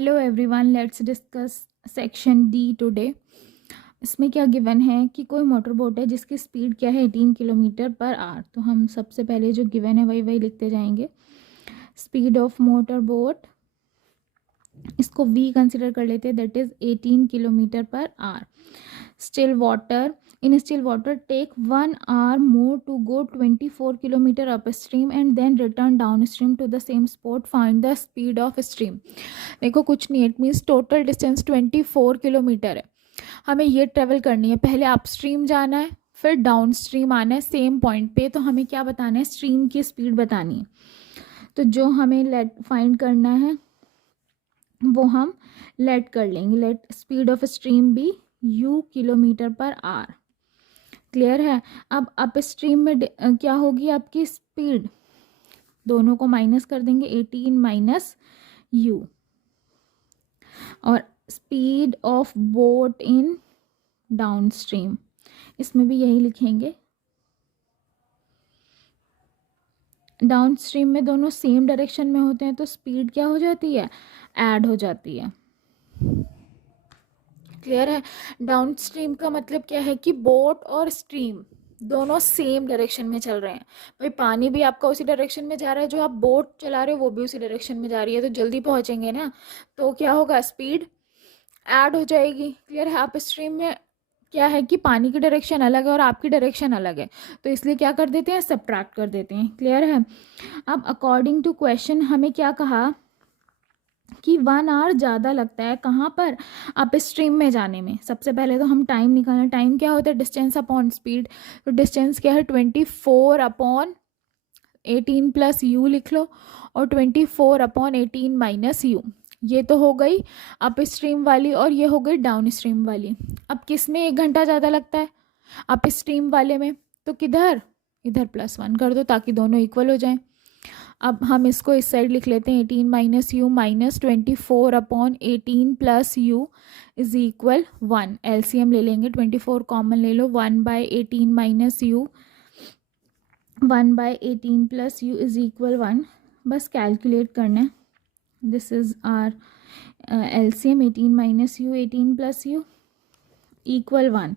Hello everyone, let's discuss section D today. इसमें क्या given है कि कोई मोटर बोट है जिसकी स्पीड क्या है 18 किलोमीटर पर आवर। तो हम सबसे पहले जो गिवन है वही लिखते जाएंगे। स्पीड ऑफ मोटर बोट, इसको वी कंसिडर कर लेते हैं, that is 18 kilometre per our. Still water, in still water take 1 hour more to go 24 kilometer upstream and then return downstream to the same spot. Find the speed of stream. देखो कुछ नहीं, it means total distance 24 kilometre है। हमें ये travel करनी है, पहले upstream जाना है फिर डाउन स्ट्रीम आना है सेम पॉइंट पे। तो हमें क्या बताना है, स्ट्रीम की स्पीड बतानी है। तो जो हमें लेट फाइंड करना है वो हम लेट कर लेंगे। Let speed of stream be u kilometre per hour. Clear है। अब अप स्ट्रीम में क्या होगी आपकी स्पीड, दोनों को माइनस कर देंगे, 18 माइनस u। और speed of boat in down stream, इसमें भी यही लिखेंगे। डाउन स्ट्रीम में दोनों सेम डायरेक्शन में होते हैं तो स्पीड क्या हो जाती है, ऐड हो जाती है। क्लियर है। डाउन स्ट्रीम का मतलब क्या है कि बोट और स्ट्रीम दोनों सेम डायरेक्शन में चल रहे हैं। भाई पानी भी आपका उसी डायरेक्शन में जा रहा है, जो आप बोट चला रहे हो वो भी उसी डायरेक्शन में जा रही है, तो जल्दी पहुंचेंगे ना। तो क्या होगा, स्पीड ऐड हो जाएगी। क्लियर है। अप स्ट्रीम में क्या है कि पानी की डायरेक्शन अलग है और आपकी डायरेक्शन अलग है, तो इसलिए क्या कर देते हैं, सब्ट्रैक्ट कर देते हैं। क्लियर है। अब अकॉर्डिंग टू क्वेश्चन हमें क्या कहा कि 1 आवर ज़्यादा लगता है कहाँ पर, अप स्ट्रीम में जाने में। सबसे पहले तो हम टाइम निकालना। टाइम क्या होता है, डिस्टेंस अपॉन स्पीड। तो डिस्टेंस क्या है, 24 अपॉन 18 प्लस यू लिख लो, और 24 अपॉन 18 माइनस यू। ये तो हो गई अप स्ट्रीम वाली और ये हो गई डाउन स्ट्रीम वाली। अब किस में 1 घंटा ज़्यादा लगता है, अप स्ट्रीम वाले में। तो किधर, इधर +1 कर दो ताकि दोनों इक्वल हो जाएं। अब हम इसको इस साइड लिख लेते हैं, 18 minus u minus 24 upon 18 plus u is equal 1। LCM ले लेंगे, 24 कॉमन ले लो, 1/18 minus u 1/18 plus u is equal 1। बस कैलकुलेट करना है। This is our LCM, 18 minus u 18 plus u equal 1।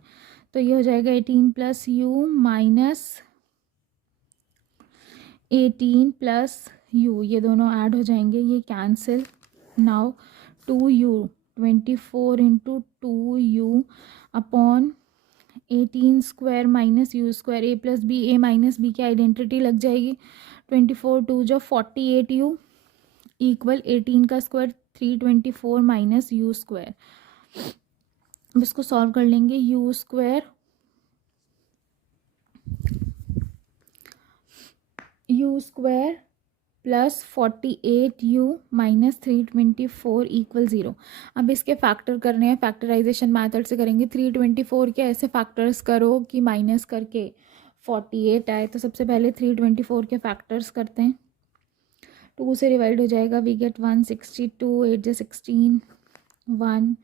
तो ये हो जाएगा 18 plus u minus 18 plus u, ये दोनों ऐड हो जाएंगे, ये cancel. Now 2u, 24 into 2u upon 18 square minus u square, a plus b, a minus b की आइडेंटिटी लग जाएगी। 24 2 जो 48u इक्वल 18 का स्क्वायर 324 माइनस यू स्क्वायर। अब इसको सॉल्व कर लेंगे। You square plus 48u minus 324 equal 0। अब इसके फैक्टर करने हैं, फैक्टराइजेशन मैथड से करेंगे। 324 के ऐसे फैक्टर्स करो कि माइनस करके 48 आए। तो सबसे पहले 324 के फैक्टर्स करते हैं। 2 से डिवाइड हो जाएगा, वी गेट 162, 8 जो 16, 1।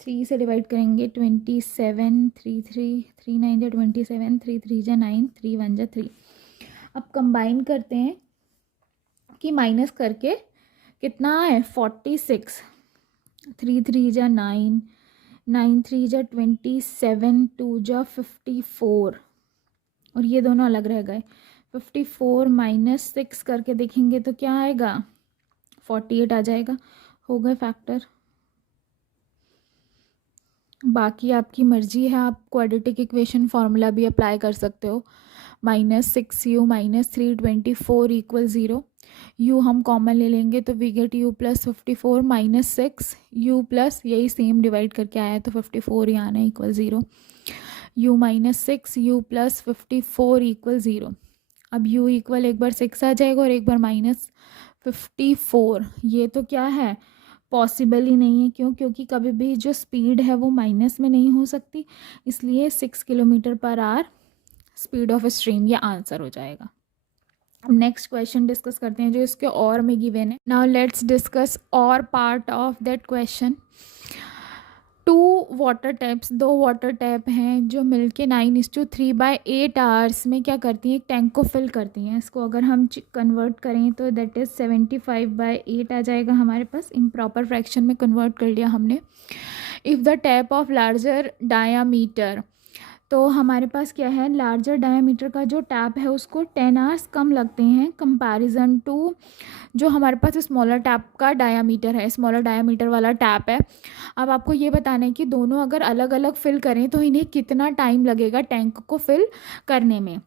3 से डिवाइड करेंगे 27, 3 3 3 9 जो 27, 3 3 जो 9, 3 1 जो 3। अब कंबाइन करते हैं कि माइनस करके कितना है 46, 3 3 जा 9, 9 3 जा 27, 2 जा 54, और ये दोनों अलग रह गए। 54 माइनस 6 करके देखेंगे तो क्या आएगा, 48 आ जाएगा। हो गए फैक्टर। बाकी आपकी मर्जी है, आप क्वाड्रेटिक इक्वेशन फार्मूला भी अप्लाई कर सकते हो। -6u minus 324 equal 0। u हम कॉमन ले लेंगे तो we get u plus 54 minus 6 u plus, यही सेम डिवाइड करके आया तो 54 ही आना equal 0। u minus 6 u plus 54 equal 0। अब u इक्वल एक बार 6 आ जाएगा और एक बार -54। ये तो क्या है, पॉसिबल ही नहीं है। क्यों, क्योंकि कभी भी जो स्पीड है वो माइनस में नहीं हो सकती, इसलिए 6 kilometre per our speed of stream, ये आंसर हो जाएगा। अब नेक्स्ट क्वेश्चन डिस्कस करते हैं जो इसके और में गिवन है। नाउ लेट्स डिस्कस और part of that question. Water taps, 2 water tap हैं जो मिलके 9:3/8 आवर्स में क्या करती हैं, एक टैंक को फिल करती हैं। इसको अगर हम कन्वर्ट करें तो दैट इज़ 75/8 आ जाएगा हमारे पास। इम्प्रॉपर फ्रैक्शन में कन्वर्ट कर लिया हमने। If the tap of larger diameter, तो हमारे पास क्या है, लार्जर डायामीटर का जो टैप है उसको 10 आवर्स कम लगते हैं कंपैरिजन टू जो हमारे पास स्मॉलर टैप का डायामीटर है, स्मॉलर डायामीटर वाला टैप है। अब आपको ये बताना है कि दोनों अगर अलग अलग फिल करें तो इन्हें कितना टाइम लगेगा टैंक को फिल करने में।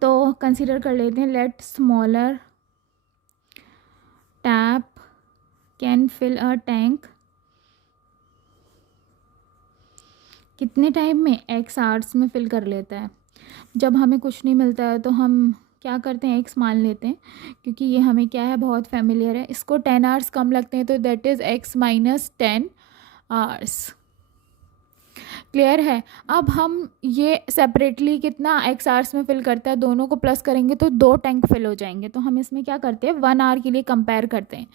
तो कंसीडर कर लेते हैं, let smaller tap can fill a tank कितने टाइम में, x आवर्स में फिल कर लेता है। जब हमें कुछ नहीं मिलता है तो हम क्या करते हैं, x मान लेते हैं, क्योंकि ये हमें क्या है, बहुत फेमिलियर है। इसको 10 आवर्स कम लगते हैं तो that is x minus 10 hours. Clear है। अब हम ये सेपरेटली कितना x आवर्स में फिल करता है, दोनों को प्लस करेंगे तो 2 टैंक फिल हो जाएंगे। तो हम इसमें क्या करते हैं, 1 आवर के लिए कंपेयर करते हैं।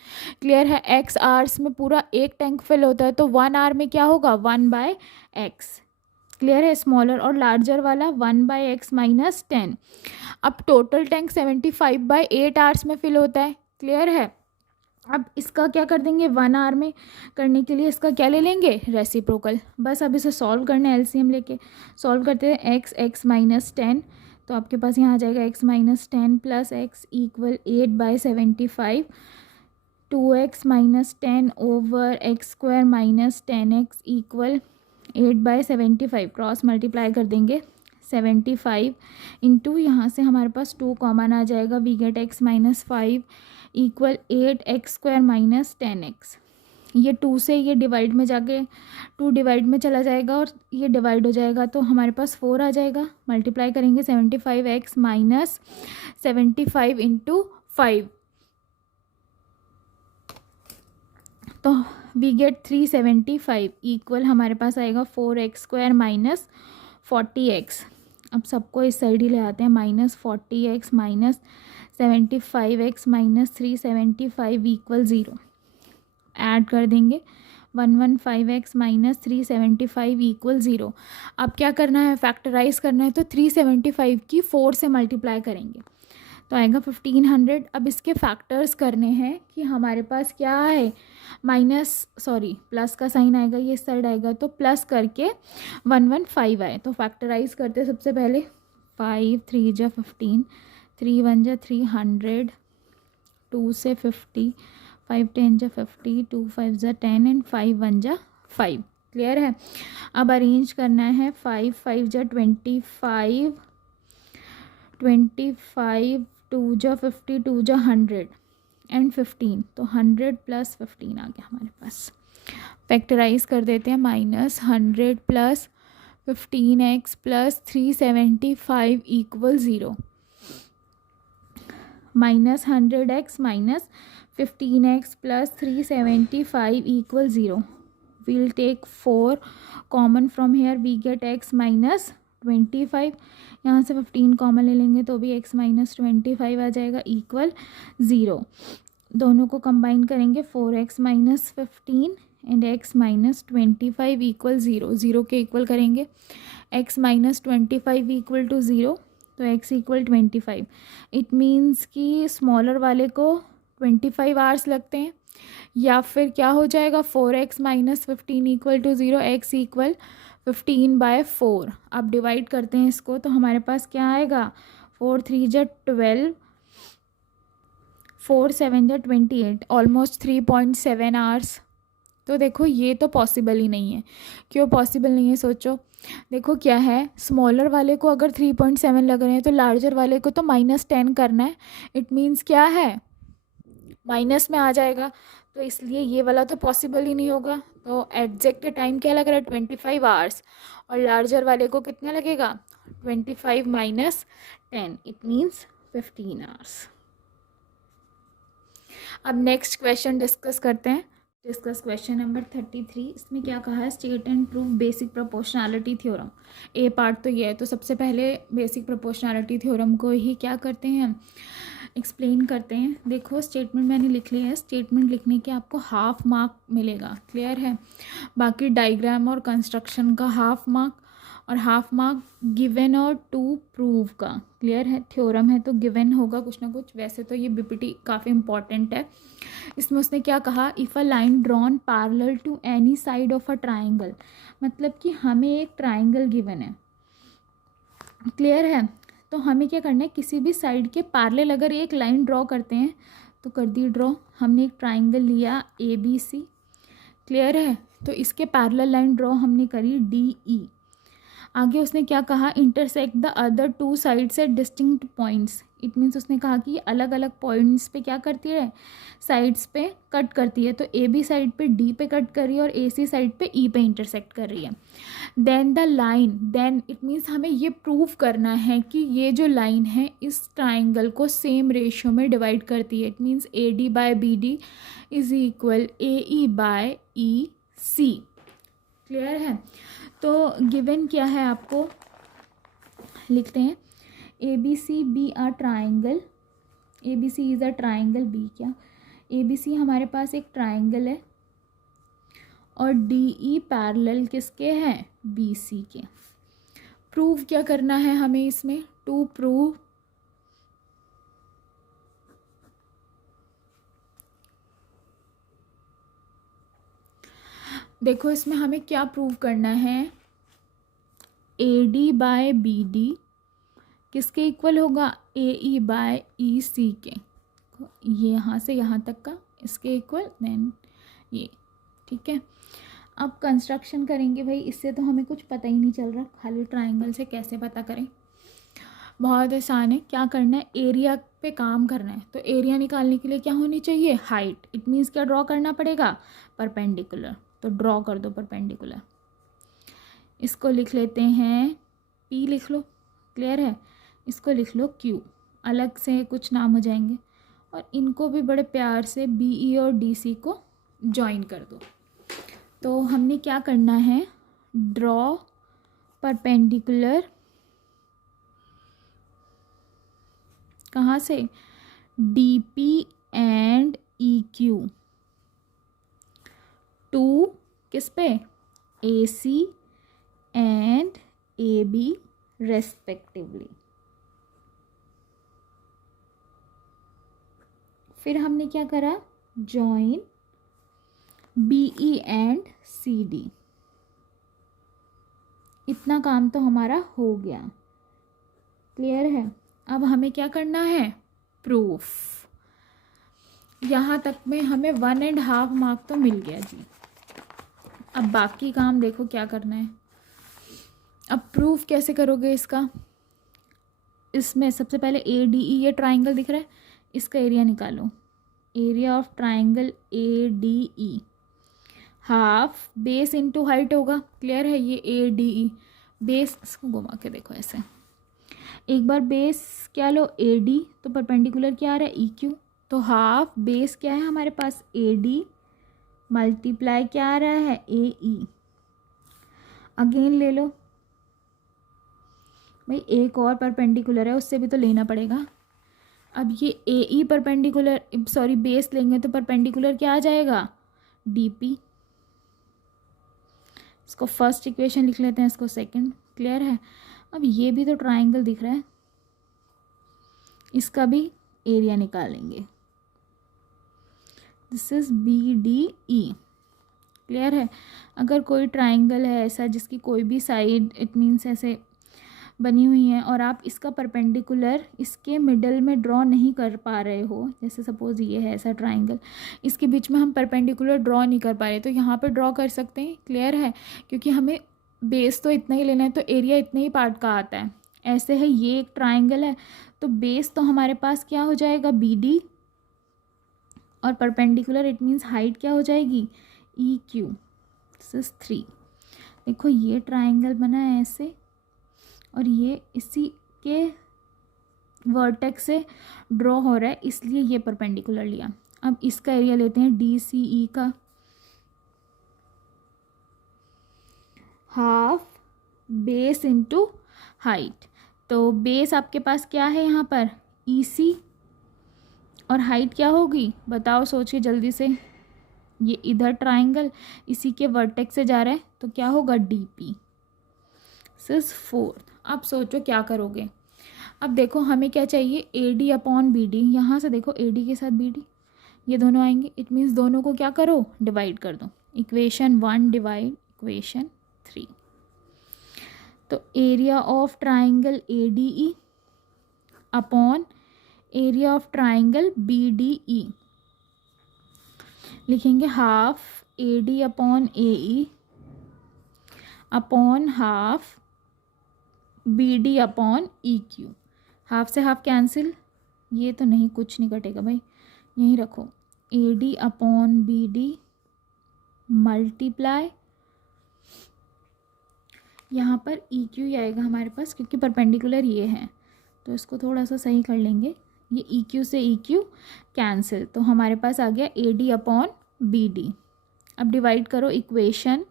क्लियर है। x आवर्स में पूरा एक टैंक फिल होता है तो 1 आवर में क्या होगा, 1/x। क्लियर है। स्मॉलर और लार्जर वाला 1/x माइनस 10। अब टोटल टैंक 75/8 आवर्स में फिल होता है। क्लियर है। अब इसका क्या कर देंगे, 1 आवर में करने के लिए इसका क्या ले लेंगे, रेसिप्रोकल। बस अब इसे सॉल्व करना है, एलसीएम लेके सॉल्व करते हैं। x माइनस 10, तो आपके पास यहाँ आ जाएगा x minus 10 plus x equal 8/75। 2x minus 10 over x² minus 10x equal 8/75। Cross multiply कर देंगे 75 इंटू यहाँ से हमारे पास 2 कॉमन आ जाएगा, we get x minus 5 equal 8x² minus 10x। ये 2 से ये डिवाइड में जाके 2 डिवाइड में चला जाएगा और ये डिवाइड हो जाएगा तो हमारे पास 4 आ जाएगा। मल्टीप्लाई करेंगे 75x माइनस 75 इंटू 5, तो वी गेट 375 इक्वल हमारे पास आएगा 4x² माइनस 40x। अब सबको इस साइड ही ले आते हैं, minus 40x minus 75x minus 375 equal 0। Add कर देंगे 115x माइनस 375 इक्वल 0। अब क्या करना है, फैक्टराइज करना है, तो 375 की 4 से मल्टीप्लाई करेंगे तो आएगा 1500। अब इसके फैक्टर्स करने हैं कि हमारे पास क्या है, प्लस का साइन आएगा, ये साइड आएगा तो प्लस करके 115 आए। तो फैक्टराइज करते सबसे पहले 5 3 जा 15, 3 1 जा 300, 2 से 50, 5 10 जा 50, 2 5 जा 10 एंड 5 1 जा 5। क्लियर है। अब अरेंज करना है, 5 5 जा 25, 25 2 जा 50, 2 जा 100 एंड 15, तो 100 प्लस 15 आ गया हमारे पास। फैक्टराइज कर देते हैं, minus 100 plus 15x plus 375 equal 0, minus 100x minus 15x plus 375 equal 0। We'll take 4 common from here, we get x minus 25। यहाँ से 15 कॉमन ले लेंगे तो भी x माइनस 25 आ जाएगा इक्वल 0। दोनों को कंबाइन करेंगे, 4x minus 15 and x minus 25 equal 0। 0 के इक्वल करेंगे, x माइनस 25 इक्वल टू 0, तो x इक्वल 25। इट मीन्स कि स्मॉलर वाले को 25 आवर्स लगते हैं, या फिर क्या हो जाएगा, 4x minus 15 equal to 0, x equal 15/4। अब डिवाइड करते हैं इसको तो हमारे पास क्या आएगा, 4 3 जा 12, 4 7 जा 28, ऑलमोस्ट 3.7 आवर्स। तो देखो ये तो पॉसिबल ही नहीं है। क्यों पॉसिबल नहीं है, सोचो। देखो क्या है, स्मॉलर वाले को अगर 3.7 लग रहे हैं तो लार्जर वाले को तो -10 करना है। इट मीन्स क्या है, माइनस में आ जाएगा, तो इसलिए ये वाला तो पॉसिबल ही नहीं होगा। तो एग्जैक्ट टाइम क्या लग रहा है, 25 आवर्स, और लार्जर वाले को कितना लगेगा, 25 माइनस 10, इट मीन्स 15 आवर्स। अब नेक्स्ट क्वेश्चन डिस्कस करते हैं। Question number 33। इसमें क्या कहा है, state and prove basic proportionality theorem. A part तो ये है, तो सबसे पहले बेसिक प्रोपोर्शनैलिटी थ्योरम को ही क्या करते हैं, एक्सप्लेन करते हैं। देखो स्टेटमेंट मैंने लिख लिया है, स्टेटमेंट लिखने के आपको हाफ मार्क मिलेगा, क्लियर है। बाकी डायग्राम और कंस्ट्रक्शन का हाफ मार्क, और हाफ मार्क गिवन और टू प्रूव का, क्लियर है। थ्योरम है तो गिवन होगा कुछ ना कुछ। वैसे तो ये बीपीटी काफ़ी इंपॉर्टेंट है। इसमें उसने क्या कहा, if a line drawn parallel to any side of a triangle, मतलब कि हमें एक ट्राइंगल गिवन है, क्लियर है। तो हमें क्या करना है, किसी भी साइड के पैरेलल अगर एक लाइन ड्रॉ करते हैं तो कर दी ड्रॉ। हमने एक ट्राइंगल लिया ABC, क्लियर है। तो इसके पैरेलल लाइन ड्रॉ हमने करी DE। आगे उसने क्या कहा, intersect the other two sides at distinct points. It means उसने कहा कि अलग अलग पॉइंट्स पे क्या करती है, साइड्स पे कट करती है। तो AB साइड पे D पे कट कर रही है और AC साइड पे E पे इंटरसेक्ट कर रही है। Then the line, then it means हमें ये प्रूव करना है कि ये जो लाइन है इस ट्राइंगल को सेम रेशियो में डिवाइड करती है। It means AD by BD is equal AE by EC, clear है। तो गिवन क्या है आपको लिखते हैं, ABC be a triangle, ABC is a triangle, B क्या, ABC हमारे पास एक ट्राइंगल है और DE पैरेलल किसके हैं, BC के। प्रूव क्या करना है हमें इसमें, टू प्रूव देखो इसमें हमें क्या प्रूव करना है, AD बाय BD किसके इक्वल होगा, AE बाय EC के। ये यहाँ से यहाँ तक का इसके इक्वल, देन ये, ठीक है। अब कंस्ट्रक्शन करेंगे भाई, इससे तो हमें कुछ पता ही नहीं चल रहा, खाली ट्राइंगल से कैसे पता करें। बहुत आसान है, क्या करना है, एरिया पे काम करना है। तो एरिया निकालने के लिए क्या होनी चाहिए, हाइट। इट मीन्स क्या ड्रॉ करना पड़ेगा, परपेंडिकुलर। तो ड्रॉ कर दो परपेंडिकुलर। इसको लिख लेते हैं P, लिख लो, क्लियर है। इसको लिख लो Q, अलग से कुछ नाम हो जाएंगे। और इनको भी बड़े प्यार से BE और DC को जॉइन कर दो। तो हमने क्या करना है, ड्रॉ परपेंडिकुलर, कहाँ से, DP एंड EQ टू किस पे, AC एंड AB रेस्पेक्टिवली। फिर हमने क्या करा, जॉइन BE एंड CD। इतना काम तो हमारा हो गया, क्लियर है। अब हमें क्या करना है, प्रूफ। यहाँ तक में हमें 1.5 मार्क तो मिल गया जी। अब बाकी काम देखो क्या करना है। अब प्रूफ कैसे करोगे इसका, इसमें सबसे पहले ADE ये ट्राइंगल दिख रहा है, इसका एरिया निकालो। Area of triangle ADE half base into height होगा, क्लियर है। ये ADE बेस, इसको घुमा के देखो ऐसे, एक बार बेस क्या लो AD, तो परपेंडिकुलर क्या आ रहा है, EQ। तो हाफ बेस क्या है हमारे पास, AD मल्टीप्लाई क्या आ रहा है, AE। अगेन ले लो भाई, एक और परपेंडिकुलर है उससे भी तो लेना पड़ेगा। अब ये AE परपेंडिकुलर, सॉरी बेस लेंगे तो परपेंडिकुलर क्या आ जाएगा, DP। इसको फर्स्ट इक्वेशन लिख लेते हैं, इसको सेकंड, क्लियर है। अब ये भी तो ट्राइंगल दिख रहा है, इसका भी एरिया निकालेंगे। दिस इज BDE, क्लियर है। अगर कोई ट्राइंगल है ऐसा जिसकी कोई भी साइड इट मीन्स ऐसे बनी हुई है और आप इसका परपेंडिकुलर इसके मिडल में ड्रॉ नहीं कर पा रहे हो, जैसे सपोज ये है ऐसा ट्राइंगल, इसके बीच में हम परपेंडिकुलर ड्रॉ नहीं कर पा रहे, तो यहाँ पर ड्रॉ कर सकते हैं, क्लियर है। क्योंकि हमें बेस तो इतना ही लेना है, तो एरिया इतने ही पार्ट का आता है। ऐसे है, ये एक ट्राइंगल है तो बेस तो हमारे पास क्या हो जाएगा, BD, और परपेंडिकुलर इट मीन्स हाइट क्या हो जाएगी, EQ। This is 3। देखो ये ट्राइंगल बना है ऐसे, और ये इसी के वर्टेक्स से ड्रॉ हो रहा है, इसलिए ये परपेंडिकुलर लिया। अब इसका एरिया लेते हैं DCE का, हाफ बेस इनटू हाइट। तो बेस आपके पास क्या है यहाँ पर, EC और हाइट क्या होगी बताओ, सोचिए जल्दी से। ये इधर ट्राइंगल इसी के वर्टेक्स से जा रहा है तो क्या होगा, डी पी। सिस 4। अब सोचो क्या करोगे। अब देखो हमें क्या चाहिए, a D upon B d. यहाँ से देखो ए डी के साथ बी डी ये दोनों आएंगे, इट मीन्स दोनों को क्या करो, डिवाइड कर दो। Equation 1 divide equation 3। तो area of triangle A D E upon area of triangle B D E लिखेंगे half A D upon A E upon half B D upon E Q. Half से half cancel, ये तो नहीं, कुछ नहीं कटेगा भाई, यहीं रखो। A D upon B D multiply, यहाँ पर ई क्यू ही आएगा हमारे पास क्योंकि परपेंडिकुलर ये है, तो इसको थोड़ा सा सही कर लेंगे। ये ई क्यू से ई क्यू कैंसिल, तो हमारे पास आ गया A D upon B D. अब डिवाइड करो इक्वेशन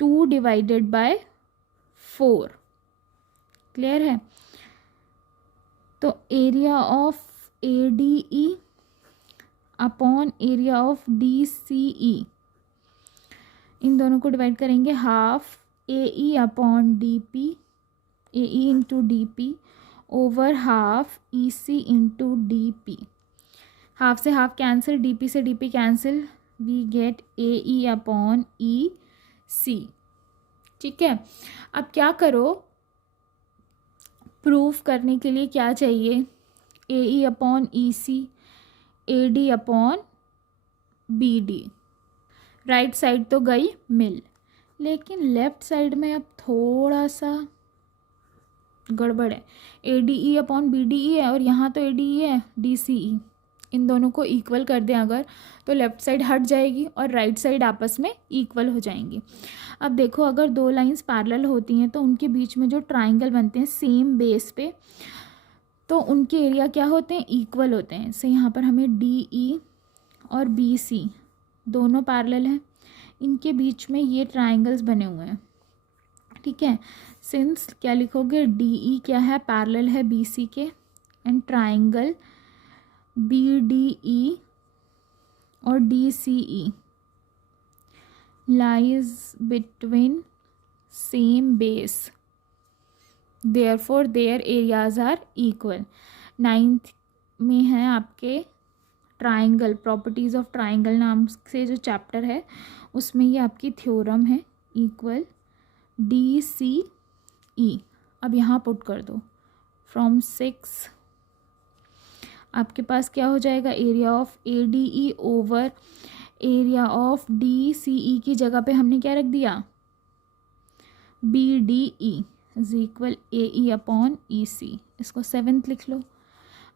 2 डिवाइडेड बाय 4। क्लियर है। तो area of A D E upon area of D C E, इन दोनों को डिवाइड करेंगे half A E upon D P, A E into D P over half E C into D P. Half से half cancel, D P से D P cancel, we get A E upon ई सी। ठीक है। अब क्या करो, proof करने के लिए क्या चाहिए, A E upon E C, A D upon B D. Right side तो गई मिल, लेकिन लेफ्ट साइड में अब थोड़ा सा गड़बड़ है। A D E upon B D e है और यहाँ तो ए डी ई है डी सी ई। इन दोनों को इक्वल कर दें अगर, तो लेफ़्ट साइड हट जाएगी और राइट साइड आपस में इक्वल हो जाएंगी। अब देखो अगर दो लाइंस पैरेलल होती हैं तो उनके बीच में जो ट्राइंगल बनते हैं सेम बेस पे, तो उनके एरिया क्या होते हैं, इक्वल होते हैं। से यहाँ पर हमें डी ई और बी सी दोनों पैरेलल हैं, इनके बीच में ये ट्राइंगल्स बने हुए हैं। ठीक है। सिंस क्या लिखोगे, डी ई क्या है, पैरेलल है बी सी के, and triangle B D e और d C e lies between same base, therefore their areas are equal। 9th में है आपके ट्राइंगल, प्रॉपर्टीज़ ऑफ ट्राइंगल नाम से जो चैप्टर है उसमें ये आपकी थ्योरम है, इक्वल डी सी ई। अब यहाँ पुट कर दो फ्रॉम 6, आपके पास क्या हो जाएगा, area of A D E over area of D C E की जगह पे हमने क्या रख दिया, B D E is equal A E upon E C. इसको 7th लिख लो।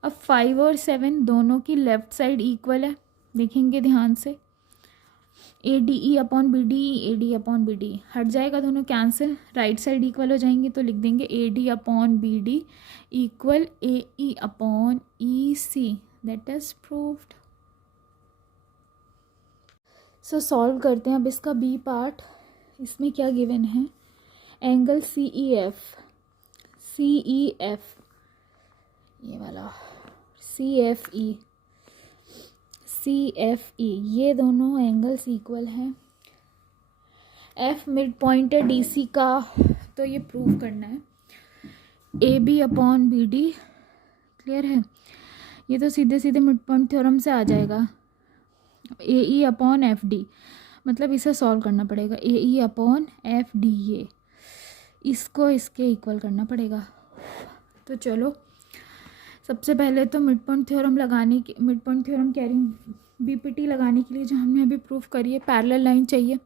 अब 5 और 7 दोनों की लेफ्ट साइड इक्वल है, देखेंगे ध्यान से। A D E upon B D e, a D upon B d हट जाएगा, दोनों कैंसिल, राइट साइड इक्वल हो जाएंगे, तो लिख देंगे a D upon B d equal A E upon E c. That is proved. So solve करते हैं अब इसका बी पार्ट। इसमें क्या गिवन है, एंगल सी ई एफ, सी ई एफ ये वाला, C F E, C F e, ये दोनों एंगल्स इक्वल हैं। एफ मिड पॉइंट है डी सी का, तो ये प्रूव करना है। A b upon B d, clear है, ये तो सीधे सीधे मिड पॉइंट थ्योरम से आ जाएगा। ए ई अपॉन एफ डी, मतलब इसे सॉल्व करना पड़ेगा। ए ई अपॉन एफ डी, ये इसको इसके इक्वल करना पड़ेगा। तो चलो सबसे पहले तो मिड पॉइंट थ्योरम लगाने की, मिड पॉइंट थ्योरम कह रही हूँ, बीपीटी लगाने के लिए जो हमने अभी प्रूफ करी है, पैरेलल लाइन चाहिए।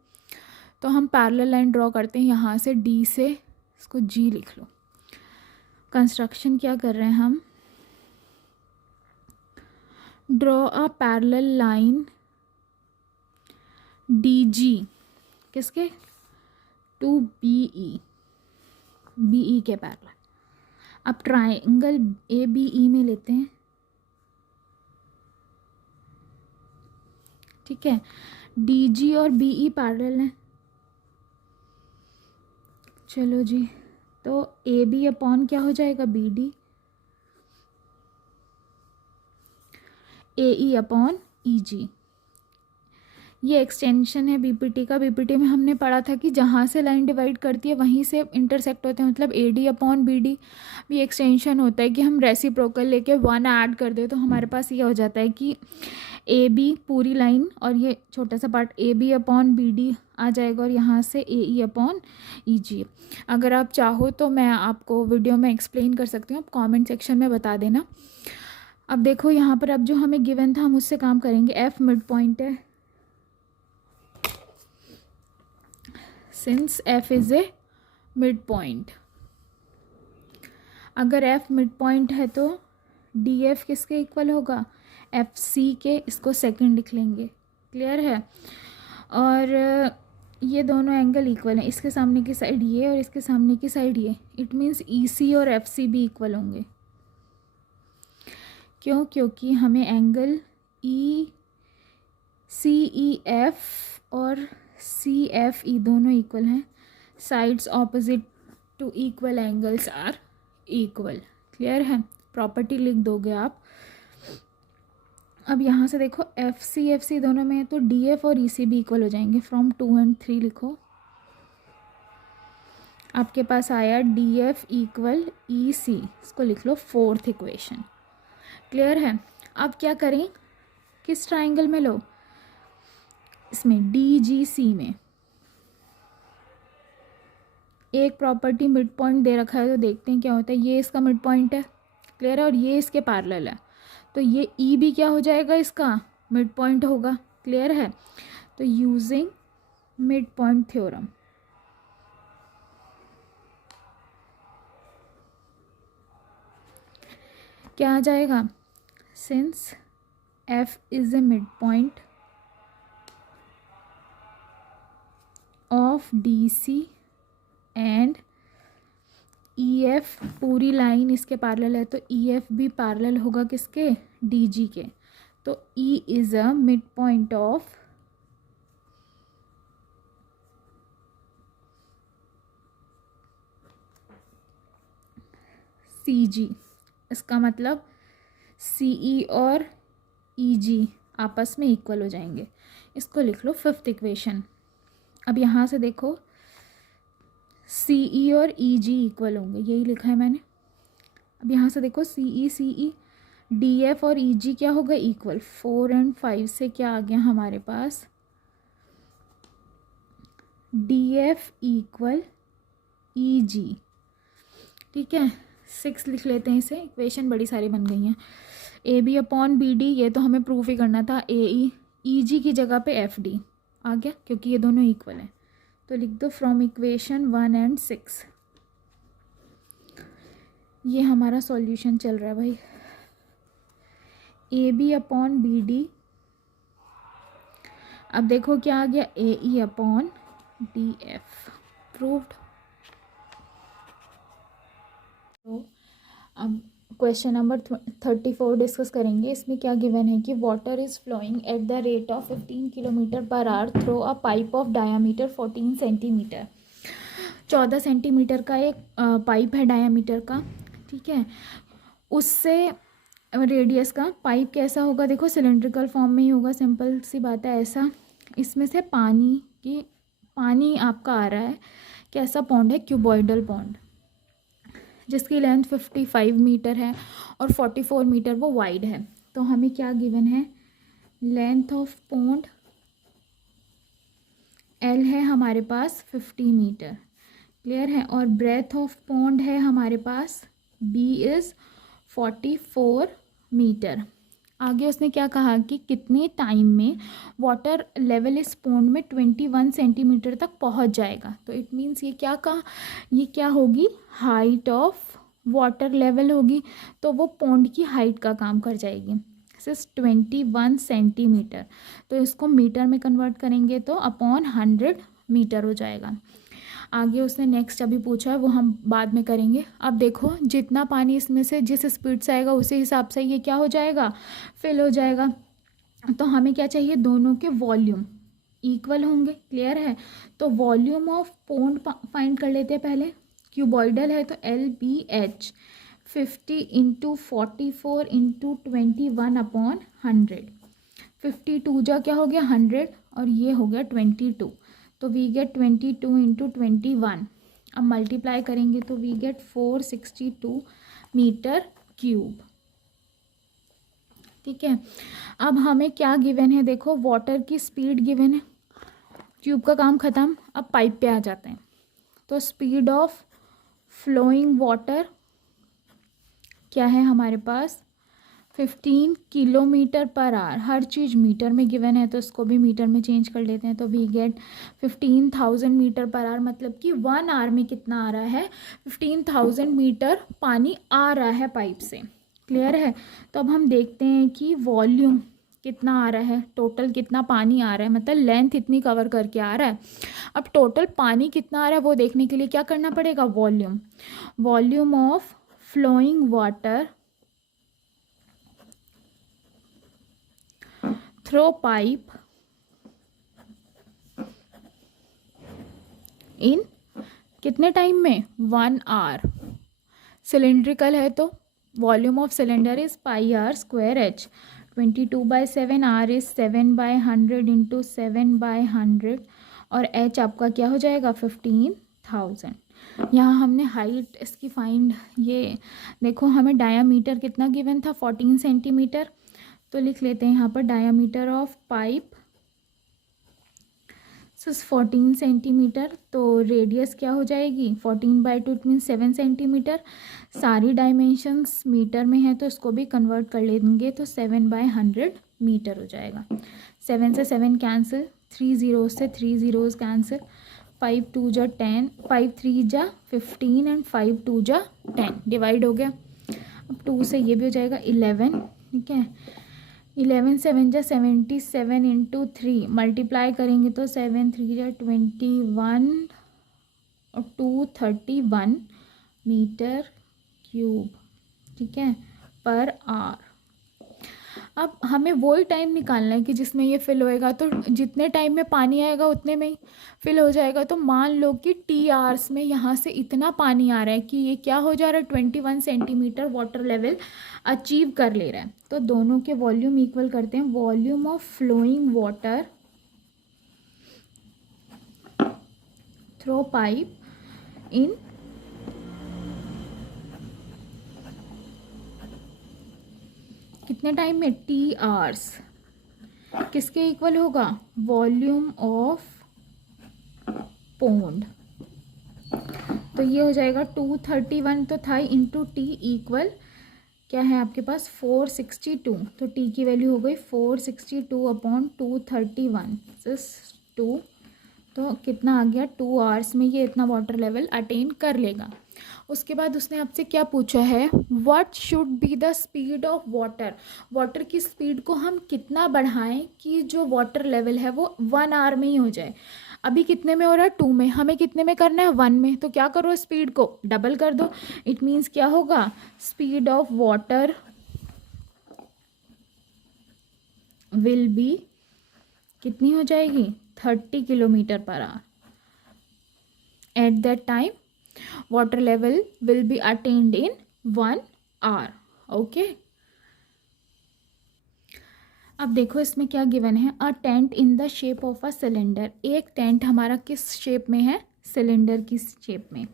तो हम पैरेलल लाइन ड्रॉ करते हैं यहाँ से, डी से, इसको जी लिख लो। कंस्ट्रक्शन क्या कर रहे हैं हम, draw a parallel line D G, किसके, to B E, B E के पैरेलल। अब ट्राइंगल ए बी ई में लेते हैं। ठीक है, डी जी और बी ई पैरेलल हैं। चलो जी, तो ए बी अपॉन क्या हो जाएगा, b d, AE upon EG। ये एक्सटेंशन है बीपीटी का। बीपीटी में हमने पढ़ा था कि जहाँ से लाइन डिवाइड करती है वहीं से इंटरसेक्ट होते हैं, मतलब AD अपॉन BD भी एक्सटेंशन होता है कि हम रेसिप्रोकल लेके 1 ऐड कर दे तो हमारे पास ये हो जाता है कि AB पूरी लाइन और ये छोटा सा पार्ट AB अपॉन BD आ जाएगा और यहाँ से AE अपॉन EG। अगर आप चाहो तो मैं आपको वीडियो में एक्सप्लेन कर सकती हूँ, आप कमेंट सेक्शन में बता देना। अब देखो यहाँ पर अब जो हमें गिवन था हम उससे काम करेंगे। F मिड पॉइंट है, since F is a mid point. अगर F मिड पॉइंट है तो DF किसके इक्वल होगा? FC के। इसको सेकंड लिख लेंगे, क्लियर है। और ये दोनों एंगल इक्वल हैं, इसके सामने की साइड ये और इसके सामने की साइड ये। इट मीन्स EC और FC भी इक्वल होंगे। क्यों? क्योंकि हमें एंगल CEF और CFE दोनों इक्वल हैं। Sides opposite to equal angles are equal, clear है। प्रॉपर्टी लिख दोगे आप। अब यहाँ से देखो FC दोनों में है तो DF और EC भी इक्वल हो जाएंगे। फ्रॉम 2 and 3 लिखो, आपके पास आया DF इक्वल EC। इसको लिख लो 4th इक्वेशन, क्लियर है। अब क्या करें, किस ट्राइंगल में लो? इसमें DGC में। एक प्रॉपर्टी मिड पॉइंट दे रखा है तो देखते हैं क्या होता है। ये इसका मिड पॉइंट है, क्लियर है, और ये इसके पैरेलल है तो ये E भी क्या हो जाएगा? इसका मिड पॉइंट होगा, क्लियर है। तो यूजिंग मिड पॉइंट थ्योरम क्या आ जाएगा? Since F is a mid point of DC and EF पूरी लाइन इसके पैरेलल है तो EF भी पैरेलल होगा किसके? DG के। तो E is a mid point of CG। इसका मतलब CE और EG आपस में इक्वल हो जाएंगे। इसको लिख लो 5th इक्वेशन। अब यहाँ से देखो CE और EG इक्वल होंगे, यही लिखा है मैंने। अब यहाँ से देखो CE DF और EG क्या होगा? इक्वल। 4 and 5 से क्या आ गया हमारे पास? DF इक्वल EG, ठीक है। 6 लिख लेते हैं इसे। इक्वेशन बड़ी सारी बन गई हैं। AB अपॉन BD ये तो हमें प्रूफ ही करना था। AE EG की जगह पे FD आ गया क्योंकि ये दोनों इक्वल हैं। तो लिख दो फ्रॉम इक्वेशन 1 and 6। ये हमारा सॉल्यूशन चल रहा है भाई। AB अपॉन BD, अब देखो क्या आ गया? AE upon DF, proved. तो अब क्वेश्चन नंबर 34 डिस्कस करेंगे। इसमें क्या गिवन है कि water is flowing at the rate of 15 kilometre per hour through a pipe of diameter 14 centimetre. 14 centimetre का एक पाइप है डायामीटर का, ठीक है। उससे रेडियस का पाइप कैसा होगा? देखो सिलेंड्रिकल फॉर्म में ही होगा, सिंपल सी बात है। ऐसा इसमें से पानी आपका आ रहा है। कैसा पॉन्ड है? क्यूबॉइडल पॉन्ड, जिसकी लेंथ 55 मीटर है और 44 मीटर वो वाइड है। तो हमें क्या गिवन है? लेंथ ऑफ पॉन्ड L है हमारे पास 50 मीटर, क्लियर है। और ब्रेथ ऑफ पॉन्ड है हमारे पास B इज़ 44 मीटर। आगे उसने क्या कहा कि कितने टाइम में वाटर लेवल इस पॉन्ड में 21 सेंटीमीटर तक पहुंच जाएगा। तो इट मीन्स ये क्या कहा? ये क्या होगी? हाइट ऑफ वाटर लेवल होगी। तो वो पॉन्ड की हाइट का काम कर जाएगी। सिर्फ 21 सेंटीमीटर। तो इसको मीटर में कन्वर्ट करेंगे तो अपॉन 100 मीटर हो जाएगा। आगे उसने नेक्स्ट अभी पूछा है, वो हम बाद में करेंगे। अब देखो जितना पानी इसमें से जिस स्पीड से आएगा उसी हिसाब से ये क्या हो जाएगा? फिल हो जाएगा। तो हमें क्या चाहिए? दोनों के वॉल्यूम इक्वल होंगे, क्लियर है। तो वॉल्यूम ऑफ पॉन्ड फाइंड कर लेते हैं पहले। क्यूबॉइडल है तो LBH 50 इंटू 44 इंटू 21/100। 52 जा क्या हो गया 100 और ये हो गया 22, तो वी गेट 22 इंटू 21। अब मल्टीप्लाई करेंगे तो वी गेट 462 मीटर क्यूब। ठीक है, अब हमें क्या गिवन है, देखो वाटर की स्पीड गिवन है, ट्यूब का काम ख़त्म, अब पाइप पे आ जाते हैं। तो स्पीड ऑफ फ्लोइंग वाटर क्या है हमारे पास 15 kilometre per our. Her cheese metre में गिवन है तो इसको भी मीटर में चेंज कर लेते हैं, तो we get 15,000 metre per hour, मतलब कि 1 आवर में कितना आ रहा है 15,000 मीटर पानी आ रहा है पाइप से। क्लियर है। तो अब हम देखते हैं कि वॉल्यूम कितना आ रहा है, टोटल कितना पानी आ रहा है, मतलब लेंथ इतनी कवर करके आ रहा है। अब टोटल पानी कितना आ रहा है वो देखने के लिए क्या करना पड़ेगा, volume of flowing water through pipe in कितने टाइम में 1 आवर। सिलेंड्रिकल है तो volume of cylinder is πr²h। 22/7 r is 7/100 into 7/100 और h आपका क्या हो जाएगा 15,000। यहाँ हमने हाइट इसकी फाइंड, ये देखो हमें डायामीटर कितना गिवन था 14 सेंटीमीटर, तो लिख लेते हैं यहाँ पर डायामीटर ऑफ पाइप 14 सेंटीमीटर, तो रेडियस क्या हो जाएगी 14/2 इट मीन 7 सेंटीमीटर। सारी डायमेंशंस मीटर में है तो इसको भी कन्वर्ट कर लेंगे तो 7/100 मीटर हो जाएगा। 7 से 7 कैंसिल, 3 ज़ीरोज़ से 3 ज़ीरोज़ कैंसिल, 5 2 जा 10, 5 3 जा 15 एंड 5 2 जा 10 डिवाइड हो गया। अब 2 से ये भी हो जाएगा 11। ठीक है, 11 7 जा 77 इंटू 3 मल्टीप्लाई करेंगे तो 7 3 जा 21 और 231 मीटर क्यूब। ठीक है, पर आवर। अब हमें वही टाइम निकालना है कि जिसमें ये फिल होएगा, तो जितने टाइम में पानी आएगा उतने में ही फिल हो जाएगा। तो मान लो कि टी आवर्स में यहाँ से इतना पानी आ रहा है कि ये क्या हो जा रहा है 21 सेंटीमीटर वाटर लेवल अचीव कर ले रहा है। तो दोनों के वॉल्यूम इक्वल करते हैं, volume of flowing water through pipe in कितने टाइम में टी आवर्स, किसके इक्वल होगा वॉल्यूम ऑफ पोंड। तो ये हो जाएगा 231 तो था इंटू टी इक्वल क्या है आपके पास 462, तो टी की वैल्यू हो गई 462/231 तो कितना आ गया 2 आवर्स में ये इतना वाटर लेवल अटेन कर लेगा। उसके बाद उसने आपसे क्या पूछा है, what should be the speed of water. Water की स्पीड को हम कितना बढ़ाएं कि जो वाटर लेवल है वो 1 आवर में ही हो जाए। अभी कितने में हो रहा है 2 में, हमें कितने में करना है 1 में, तो क्या करो स्पीड को डबल कर दो। इट मीन्स क्या होगा speed of water will be कितनी हो जाएगी 30 kilometre per hour. At that time water level will be attained in 1 hour. Okay, अब देखो इसमें क्या गिवन है, a tent in the shape of a cylinder. एक टेंट हमारा किस शेप में है सिलेंडर की शेप में,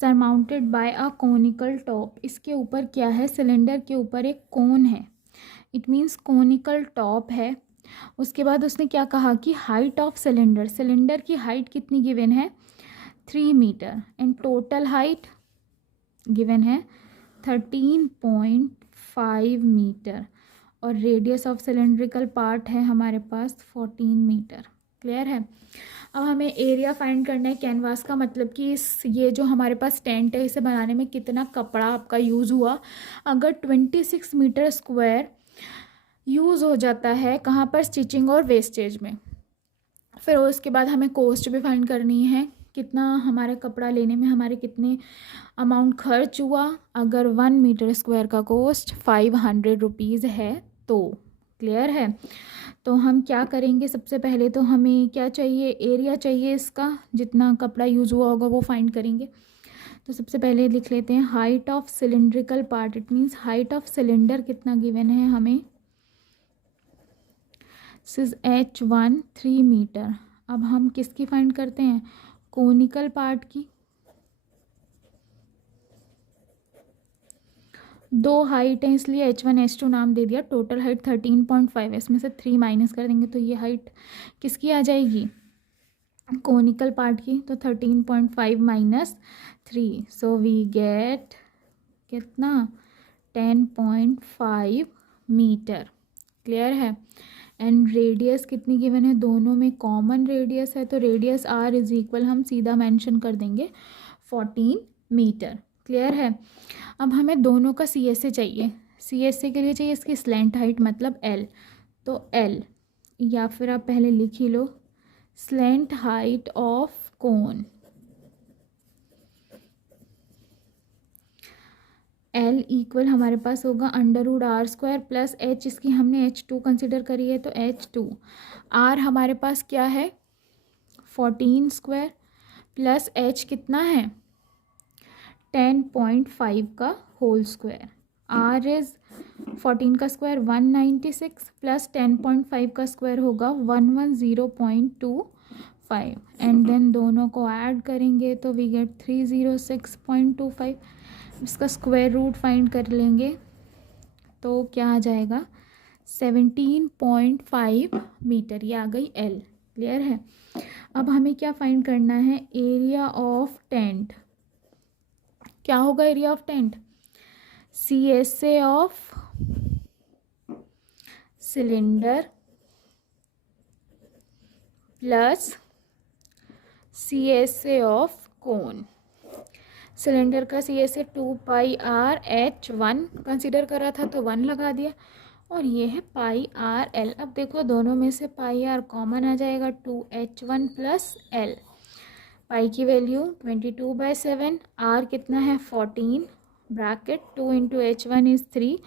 surmounted by a conical top. इसके ऊपर क्या है सिलेंडर के ऊपर एक कोन है, इट मीन्स कोनिकल टॉप है। उसके बाद उसने क्या कहा कि हाइट ऑफ सिलेंडर, सिलेंडर की हाइट कितनी गिवन है 3 metre and total height given है 13.5 मीटर और रेडियस ऑफ सिलेंड्रिकल पार्ट है हमारे पास 14 मीटर। क्लियर है। अब हमें एरिया फाइंड करना है कैनवास का, मतलब कि ये जो हमारे पास टेंट है इसे बनाने में कितना कपड़ा आपका यूज़ हुआ। अगर 26 मीटर स्क्वायर यूज़ हो जाता है कहाँ पर स्टिचिंग और वेस्टेज में, फिर उसके बाद हमें कॉस्ट भी फाइंड करनी है कितना हमारे कपड़ा लेने में हमारे कितने अमाउंट खर्च हुआ। अगर 1 मीटर स्क्वायर का कॉस्ट 500 रुपीज़ है तो। क्लियर है। तो हम क्या करेंगे, सबसे पहले तो हमें क्या चाहिए एरिया चाहिए इसका, जितना कपड़ा यूज़ हुआ होगा वो फाइंड करेंगे। तो सबसे पहले लिख लेते हैं height of cylindrical part, it means height of cylinder कितना गिवन है हमें, दिस H1 3 मीटर। अब हम किसकी फाइंड करते हैं, कोनिकल पार्ट की। दो हाइट है इसलिए H1 H2 नाम दे दिया। टोटल हाइट 13.5 है, इसमें से 3 माइनस कर देंगे तो ये हाइट किसकी आ जाएगी, कोनिकल पार्ट की। तो 13.5 माइनस 3, सो वी गेट कितना 10.5 मीटर। क्लियर है। एंड रेडियस कितनी गिवन है, दोनों में कॉमन रेडियस है तो रेडियस R इज इक्वल हम सीधा मेंशन कर देंगे 14 मीटर। क्लियर है। अब हमें दोनों का CSA चाहिए। CSA के लिए चाहिए इसकी स्लैंट हाइट मतलब L, तो L या फिर आप पहले लिख ही लो slant height of cone, L equal हमारे पास होगा √R² प्लस H, इसकी हमने H2 कंसिडर करी है तो H2। R हमारे पास क्या है 14² प्लस H कितना है 10.5 का होल स्क्वायर। R इज़ 14 का स्क्वायर 196 प्लस 10.5 का स्क्वायर होगा 110.25 एंड देन दोनों को ऐड करेंगे तो वी गेट 306.25। इसका स्क्वायर रूट फाइंड कर लेंगे तो क्या आ जाएगा 17.5 मीटर, ये आ गई L। क्लियर है। अब हमें क्या फाइंड करना है, एरिया ऑफ टेंट। क्या होगा area of tent, CSA of cylinder plus CSA of cone. Cylinder का CSA 2πr/H1 कंसिडर करा था तो 1 लगा दिया और ये है πr/L। अब देखो दोनों में से πr कॉमन आ जाएगा 2H1 प्लस L। पाई की वैल्यू 22/7, R कितना है 14 ब्रैकेट 2 इंटू H1 इज़ 3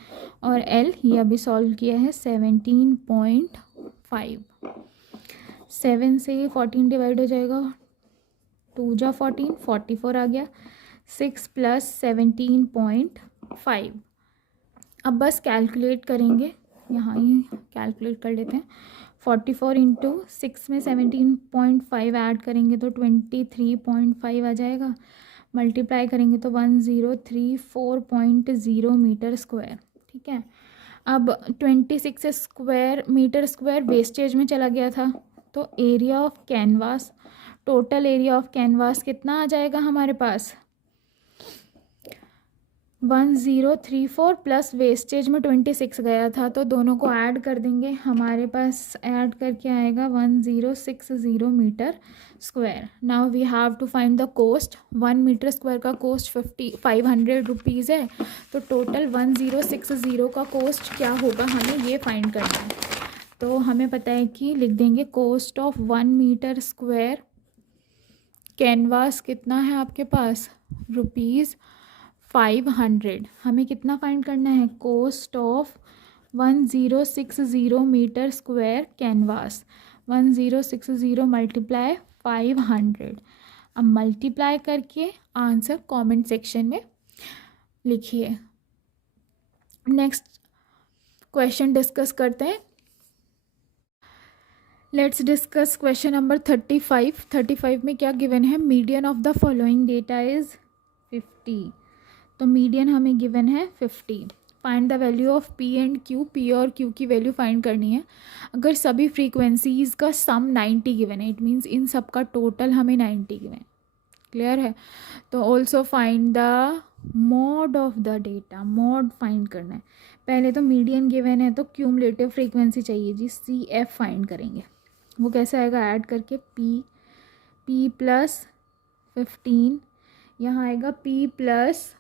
और L ये अभी सॉल्व किया है 17.5। 7 से ये 14 डिवाइड हो जाएगा, 2 जा 14, 44 आ गया, 6 प्लस 17.5। अब बस कैलकुलेट करेंगे, यहाँ ही कैलकुलेट कर लेते हैं। 44 इंटू 6 में 17.5 ऐड करेंगे तो 23.5 आ जाएगा, मल्टीप्लाई करेंगे तो 1034.0 मीटर स्क्वायर। ठीक है। अब 26 स्क्वायर मीटर स्क्वायर वेस्टेज में चला गया था तो area of canvas, total area of canvas कितना आ जाएगा हमारे पास 1034 प्लस वेस्टेज में 26 गया था तो दोनों को ऐड कर देंगे, हमारे पास ऐड करके आएगा 1060 metre square. Now we have to find the cost. 1 metre square का कॉस्ट 500 रुपीज़ है तो टोटल 1060 का कॉस्ट क्या होगा हमें ये फाइंड करना है। तो हमें पता है कि लिख देंगे cost of 1 metre square canvas कितना है आपके पास ₹500। हमें कितना फाइंड करना है, cost of 1060 metre square canvas, 1060 multiply 500। अब मल्टीप्लाई करके आंसर कमेंट सेक्शन में लिखिए। नेक्स्ट क्वेश्चन डिस्कस करते हैं। Let's discuss question number 35। 35 में क्या गिवन है, median of the following data is 50। तो मीडियन हमें गिवन है 50। Find the value of P and Q। P और Q की वैल्यू फाइंड करनी है। अगर सभी फ्रीक्वेंसीज़ का सम 90 गिवन है, इट मीन्स इन सब का टोटल हमें 90 गिवन है। क्लियर है। तो also find the mod of the data, mod find करना है। पहले तो मीडियन गिवन है तो क्यूमुलेटिव फ्रीक्वेंसी चाहिए जी, CF फाइंड करेंगे। वो कैसे आएगा, ऐड करके P प्लस 15, यहाँ आएगा P प्लस,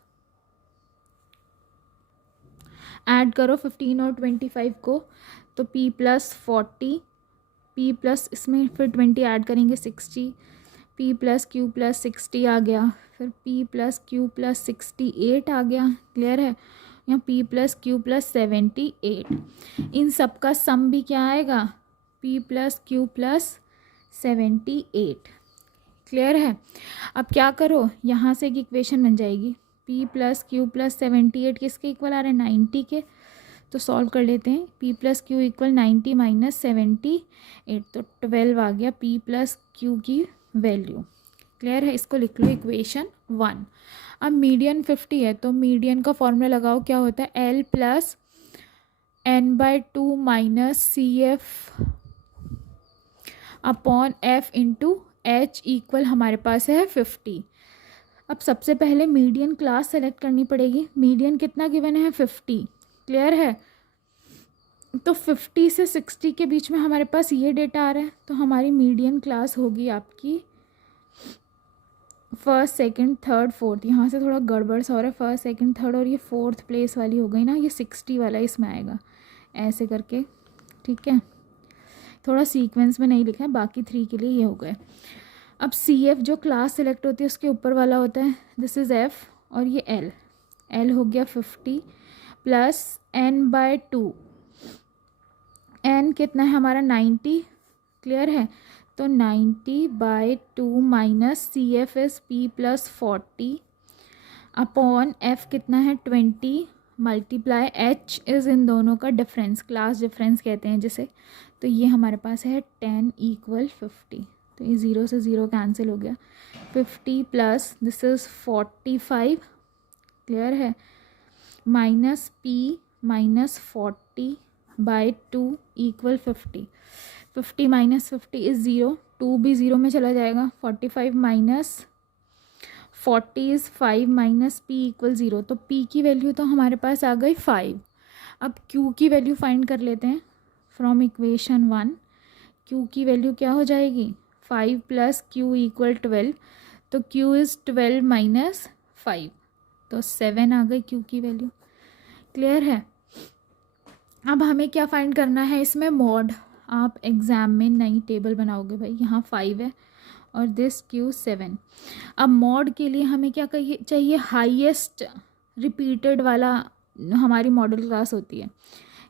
ऐड करो 15 और 25 को तो P प्लस 40, P प्लस इसमें फिर 20 ऐड करेंगे 60, P प्लस Q प्लस 60 आ गया, फिर P प्लस Q प्लस 68 आ गया। क्लियर है। यहाँ P प्लस Q प्लस 78, इन सब का सम भी क्या आएगा P plus Q plus 78। Clear है। अब क्या करो, यहाँ से एक इक्वेशन बन जाएगी, p प्लस क्यू प्लस 78 किसके इक्वल आ रहे हैं, 90 के। तो सॉल्व कर लेते हैं, p plus Q equal 90 minus 78, तो 12 आ गया p प्लस क्यू की वैल्यू। क्लियर है, इसको लिख लो इक्वेशन 1। अब मीडियन 50 है, तो मीडियन का फॉर्मूला लगाओ, क्या होता है, l plus n/2 minus c f upon f into h equal हमारे पास है 50। अब सबसे पहले मीडियन क्लास सेलेक्ट करनी पड़ेगी। मीडियन कितना गिवन है, 50। क्लियर है, तो 50 से 60 के बीच में हमारे पास ये डेटा आ रहा है, तो हमारी मीडियन क्लास होगी आपकी फर्स्ट सेकंड थर्ड फोर्थ। यहाँ से थोड़ा गड़बड़ सा हो रहा है, फर्स्ट सेकंड थर्ड और ये फोर्थ प्लेस वाली हो गई ना, ये 60 वाला इसमें आएगा ऐसे करके। ठीक है, थोड़ा सीक्वेंस में नहीं लिखा है, बाकी 3 के लिए ये हो गए। अब CF जो क्लास सेलेक्ट होती है उसके ऊपर वाला होता है, दिस इज़ F, और ये L हो गया 50 प्लस n/2, n कितना है हमारा 90। क्लियर है, तो 90/2 minus CF is P plus 40 upon F कितना है 20 मल्टीप्लाई H इज़ इन दोनों का डिफरेंस, क्लास डिफरेंस कहते हैं जिसे। तो ये हमारे पास है 10 इक्वल 50, तो ये 0 से 0 कैंसिल हो गया। 50 प्लस दिस इज़ 45, क्लियर है, minus P minus 40/2 equal 50। 50 minus 50 is 0, 2 भी 0 में चला जाएगा। 45 minus 40 is 5 minus P equal 0, तो P की वैल्यू तो हमारे पास आ गई 5। अब Q की वैल्यू फाइंड कर लेते हैं फ्रॉम इक्वेशन 1। Q की वैल्यू क्या हो जाएगी, 5 प्लस Q इक्वल 12, तो Q इज़ 12 माइनस 5, तो 7 आ गई Q की वैल्यू। क्लियर है, अब हमें क्या फाइंड करना है, इसमें मॉड। आप एग्ज़ाम में नई टेबल बनाओगे भाई, यहाँ 5 है और दिस Q 7। अब मॉड के लिए हमें क्या चाहिए, हाईएस्ट रिपीटेड वाला हमारी मॉडल क्लास होती है,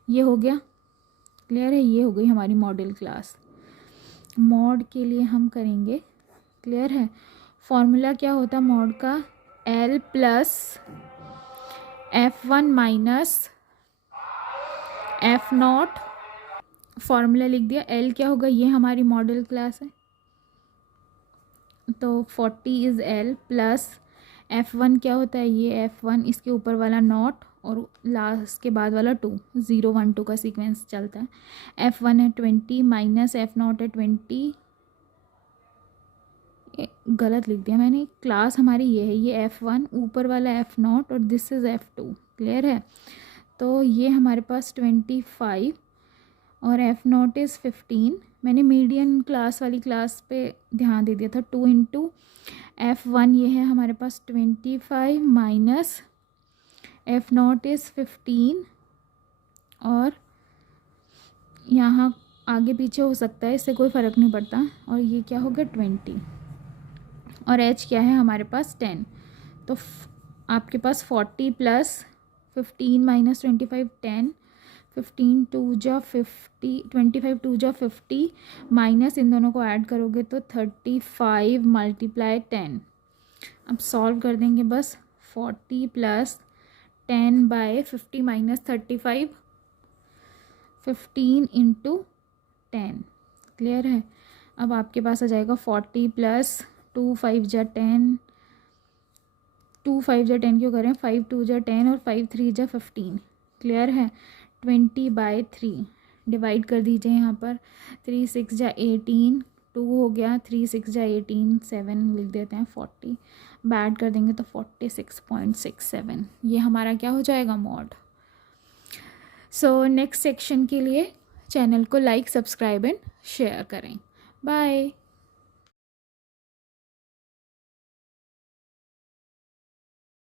ये हो गया। क्लियर है, ये हो गई हमारी मॉडल क्लास। मॉड के लिए हम करेंगे, क्लियर है, फॉर्मूला क्या होता है मॉड का, L plus F1 minus F0। Formula लिख दिया, L क्या होगा, ये हमारी मॉडल क्लास है, तो 40 इज़ L प्लस F1 क्या होता है, ये F1, इसके ऊपर वाला नॉट और लास्ट के बाद वाला 2, 0 1 2 का सीक्वेंस चलता है। F1 है 20 माइनस F0 है 20, गलत लिख दिया मैंने, क्लास हमारी ये है, ये F1 ऊपर वाला F0 और दिस इज़ F2। क्लियर है, तो ये हमारे पास 25 और F0 इज़ 15। मैंने मीडियन क्लास वाली क्लास पे ध्यान दे दिया था, 2 इंटू F1 ये है हमारे पास 25 माइनस F0 इज़ 15, और यहाँ आगे पीछे हो सकता है, इससे कोई फ़र्क नहीं पड़ता, और ये क्या हो गया 20, और H क्या है हमारे पास 10। तो आपके पास 40 प्लस 15 माइनस 25 10, 15 2 जा 50, 25 2 जा 50 माइनस इन दोनों को ऐड करोगे तो 35 मल्टीप्लाई 10। अब सॉल्व कर देंगे बस, 40 प्लस 10/50 माइनस 35, 15 इंटू 10। क्लियर है, अब आपके पास आ जाएगा 40 प्लस 2 5 जा 10, 2 5 जा 10 क्यों करें, 5 2 जा 10 और 5 3 जा 15। क्लियर है, 20/3 डिवाइड कर दीजिए यहाँ पर, 3 6 जा 18, 2 हो गया, 3 6 जा 18, 7 लिख देते हैं 40, बैड कर देंगे तो 46.67, ये हमारा क्या हो जाएगा मॉड। सो नेक्स्ट सेक्शन के लिए चैनल को लाइक सब्सक्राइब एंड शेयर करें। बाय।